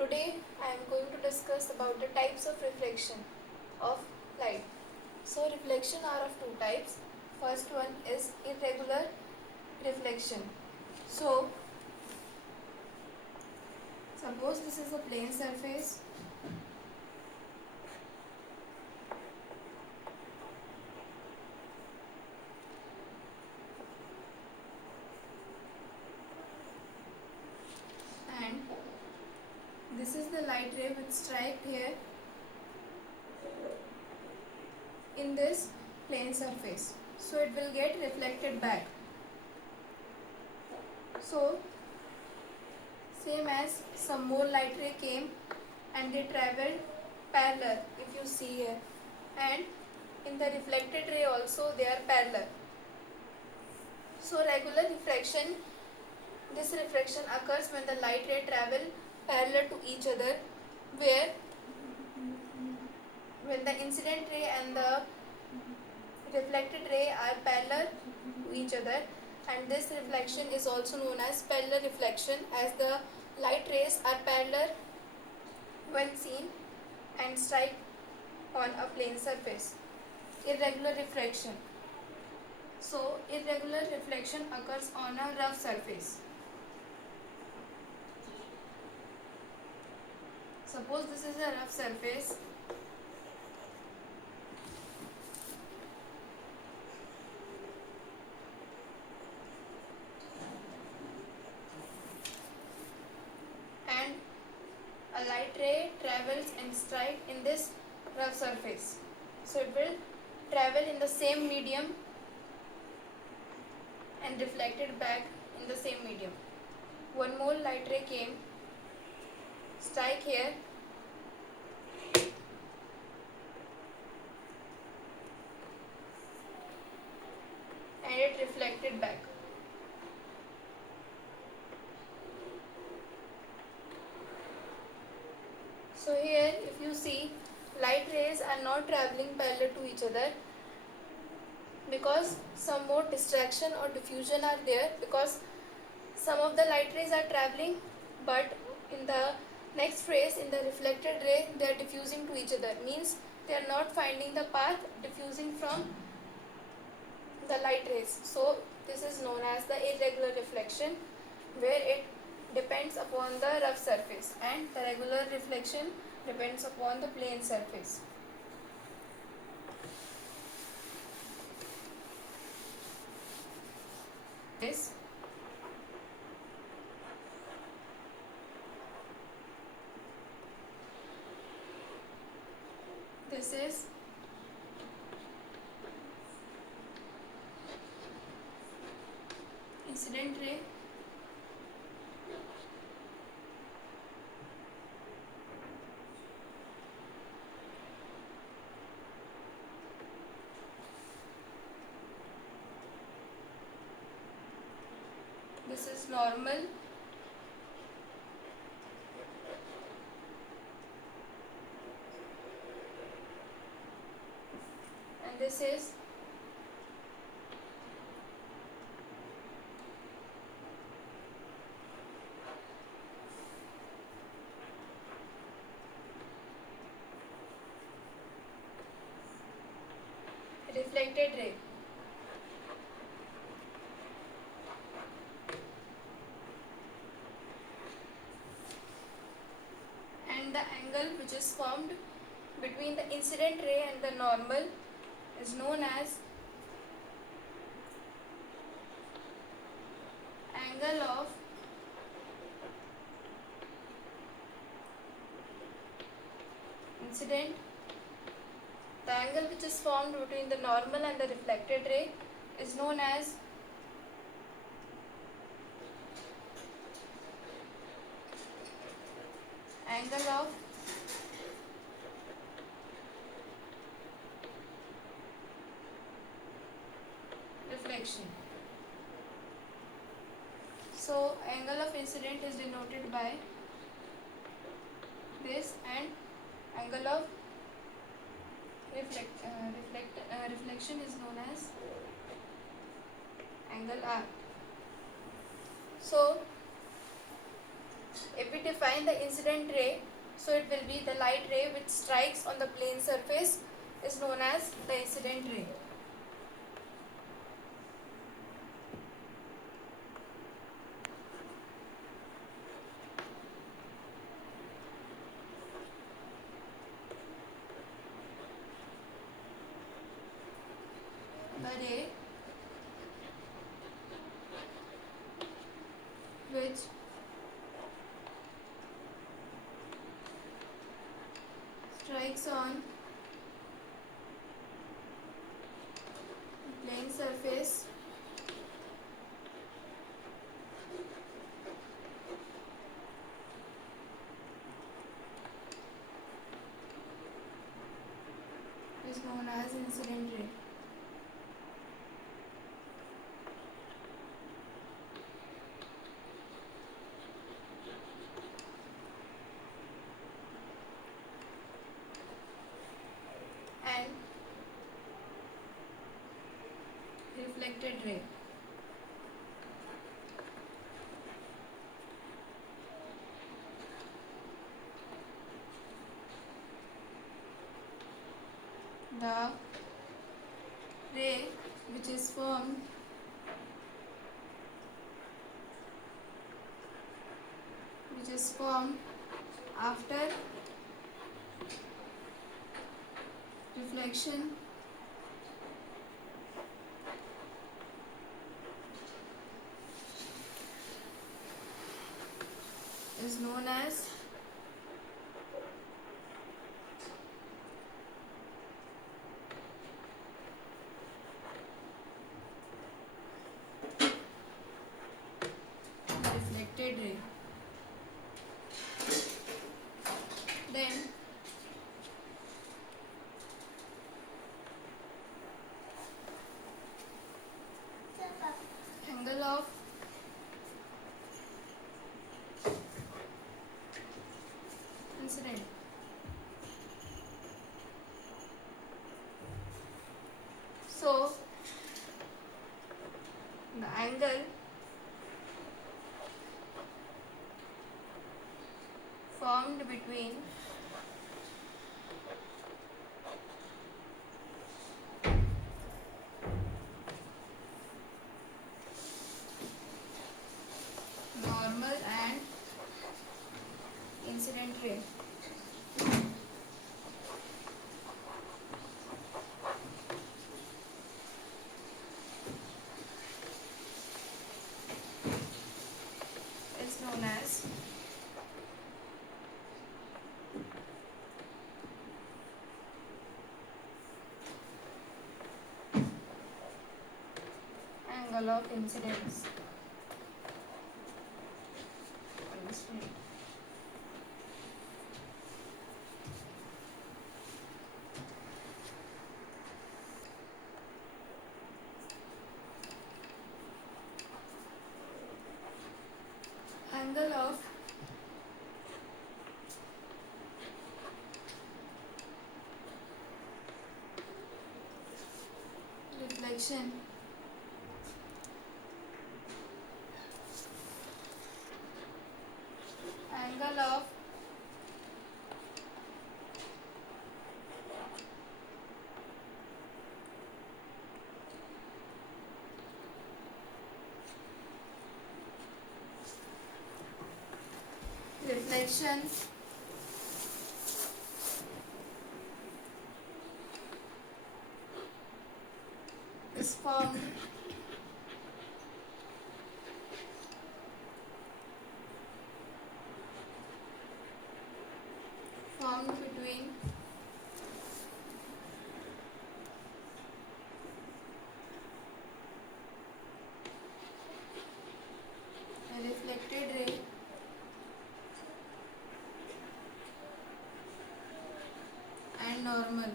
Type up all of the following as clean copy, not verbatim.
Today I am going to discuss about the types of reflection of light. So reflection are of two types. First one is irregular reflection. So suppose this is a plane surface and this is the light ray which strike here in this plane surface. So it will get reflected back. So same as some more light ray came and they traveled parallel, if you see here, and in the reflected ray also they are parallel. So regular refraction, this refraction occurs when the light ray travel parallel to each other, where when the incident ray and the reflected ray are parallel to each other, and this reflection is also known as parallel reflection, as the light rays are parallel when seen and strike on a plane surface. Irregular refraction. So irregular reflection occurs on a rough surface. Suppose this is a rough surface and a light ray travels and strike in this rough surface. So it will travel in the same medium and reflected back in the same medium. One more light ray came, strike here, and it reflected back. So here if you see, light rays are not traveling parallel to each other because some more distraction or diffusion are there, because some of the light rays are traveling, but in the next phase, in the reflected ray, they are diffusing to each other, means they are not finding the path diffusing from the light rays. So this is known as the irregular reflection, where it depends upon the rough surface, and the regular reflection depends upon the plane surface. This is incident ray, this is normal, and this is reflected ray. And the angle which is formed between the incident ray and the normal is known as angle of incident. The angle which is formed between the normal and the reflected ray is known as angle of reflection. So angle of incident is denoted by this, and angle of reflection is known as angle R. So if we define the incident ray, so it will be the light ray which strikes on the plane surface is known as the incident ray. The ray which strikes on plane surface is known as incident ray. And reflected ray. The ray which is formed after reflection is known as reflected ray. Then angle of incident. So the angle formed between normal and incident ray is known as angle of incidence. Angle of reflection angle of reflection is formed between a reflected ray and normal.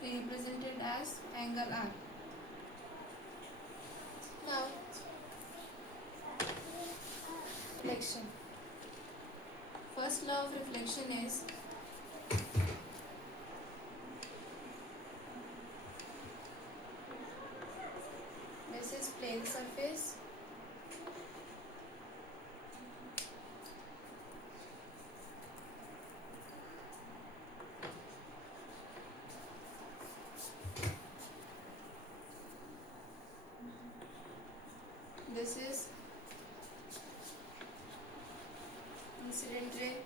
Represented as angle R. Now, reflection. First law of reflection is this plane surface. This is incident ray.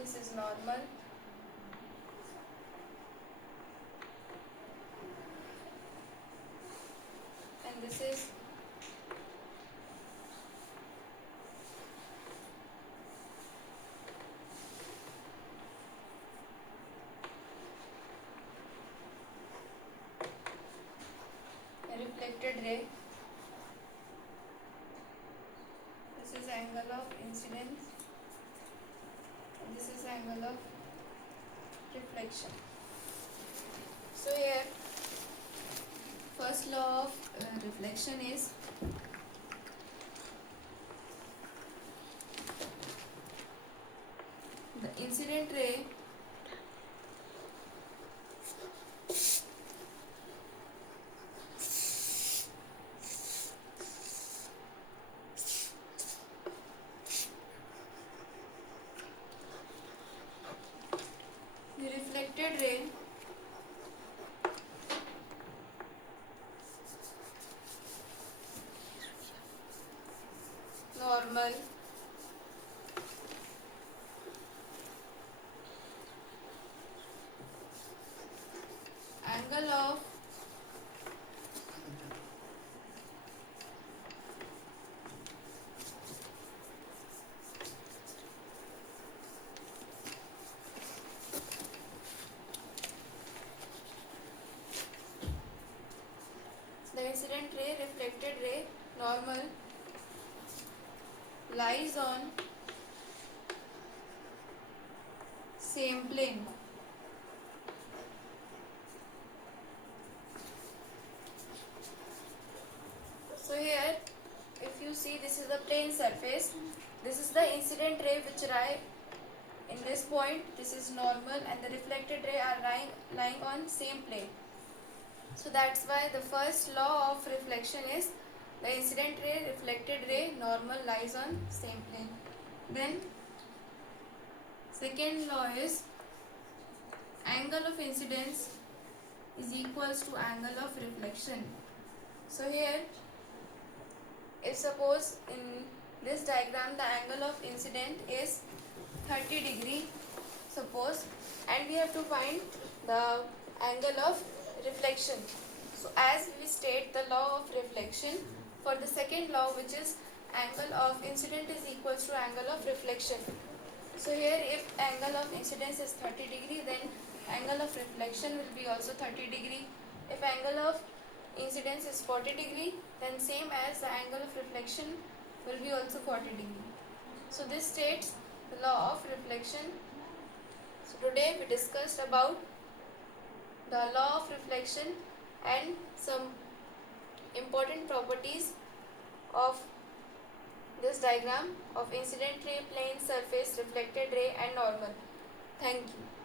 This is normal. And this is a reflected ray. This is angle of incidence and this is angle of reflection. So here first law of reflection is the incident ray the reflected ray normal angle of the incident ray, reflected ray, normal lies on same plane. So here if you see, this is the plane surface, this is the incident ray which lie in this point, this is normal, and the reflected ray are lying on same plane. So that's why the first law of reflection is the incident ray, reflected ray, normal lies on same plane. Then second law is angle of incidence is equals to angle of reflection. So here if suppose in this diagram the angle of incident is 30 degree suppose, and we have to find the angle of reflection. So as we state the law of reflection for the second law, which is angle of incident is equals to angle of reflection. So here if angle of incidence is 30 degree, then angle of reflection will be also 30 degree. If angle of incidence is 40 degree, then same as the angle of reflection will be also 40 degree. So this states the law of reflection. So today we discussed about the law of reflection and some important properties of this diagram of incident ray, plane surface, reflected ray and normal. Thank you.